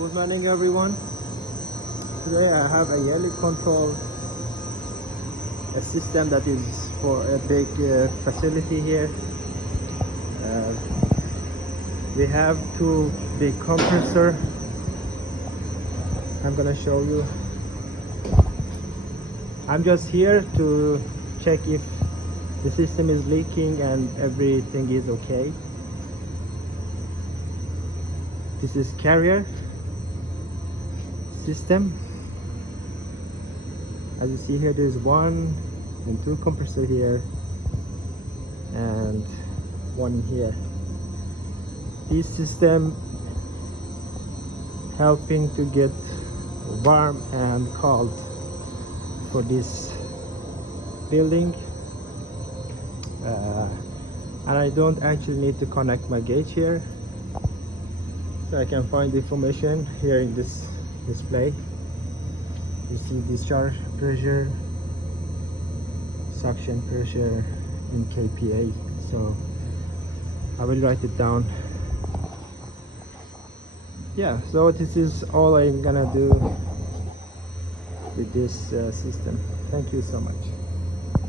Good morning everyone. Today I have a yearly control, a system that is for a big facility here. We have two big compressor. I'm gonna show you. I'm just here to check if the system is leaking and everything is okay. This is carrier system. As you see here, there's one and two compressor here and one here. This system helping to get warm and cold for this building, and I don't actually need to connect my gauge here, so I can find the information here in this display. You see discharge pressure, suction pressure in kPa, so I will write it down. Yeah, so this is all I'm gonna do with this system. Thank you so much.